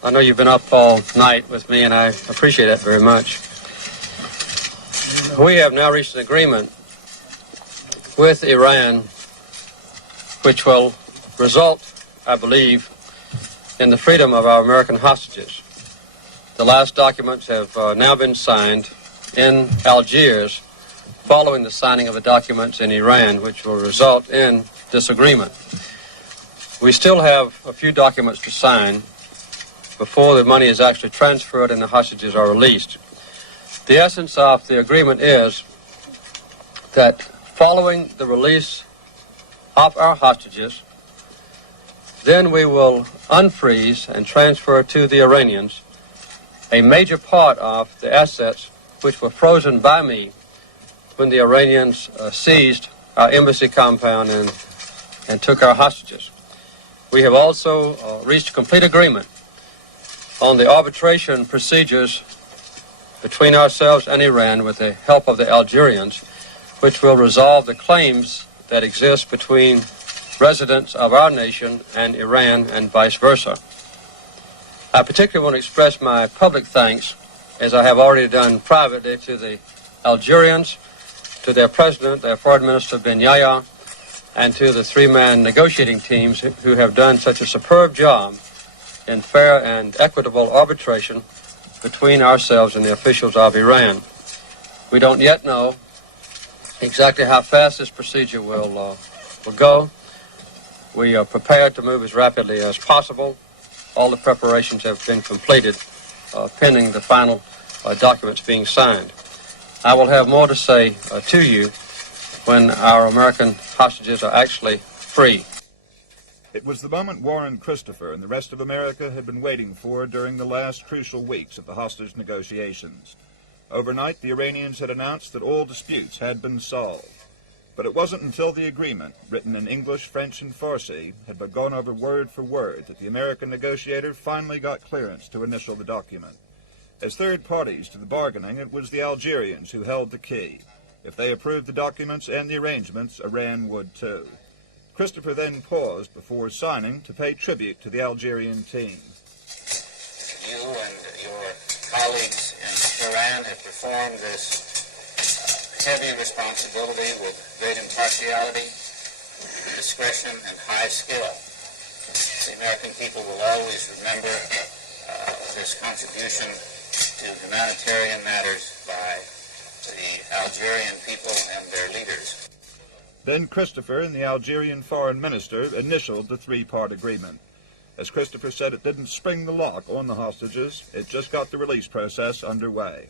I know you've been up all night with me, and I appreciate that very much. We have now reached an agreement with Iran, which will result, I believe, in the freedom of our American hostages. The last documents have now been signed in Algiers, following the signing of the documents in Iran, which will result in this agreement. We still have a few documents to sign before the money is actually transferred and the hostages are released. The essence of the agreement is that following the release of our hostages, then we will unfreeze and transfer to the Iranians a major part of the assets which were frozen by me when the Iranians seized our embassy compound and took our hostages. We have also reached a complete agreement on the arbitration procedures between ourselves and Iran with the help of the Algerians, which will resolve the claims that exist between residents of our nation and Iran and vice versa. I particularly want to express my public thanks, as I have already done privately, to the Algerians, to their president, their foreign minister, Ben Yahya, and to the three-man negotiating teams who have done such a superb job in fair and equitable arbitration between ourselves and the officials of Iran. We don't yet know exactly how fast this procedure will go. We are prepared to move as rapidly as possible. All the preparations have been completed, pending the final documents being signed. I will have more to say to you when our American hostages are actually free. It was the moment Warren Christopher and the rest of America had been waiting for during the last crucial weeks of the hostage negotiations. Overnight, the Iranians had announced that all disputes had been solved. But it wasn't until the agreement, written in English, French, and Farsi, had been gone over word for word that the American negotiator finally got clearance to initial the document. As third parties to the bargaining, it was the Algerians who held the key. If they approved the documents and the arrangements, Iran would too. Christopher then paused before signing to pay tribute to the Algerian team. You and your colleagues in Iran have performed this heavy responsibility with great impartiality, discretion, and high skill. The American people will always remember this contribution to humanitarian matters by the Algerian people and their leaders. Then Christopher and the Algerian foreign minister initialed the three-part agreement. As Christopher said, it didn't spring the lock on the hostages, it just got the release process underway.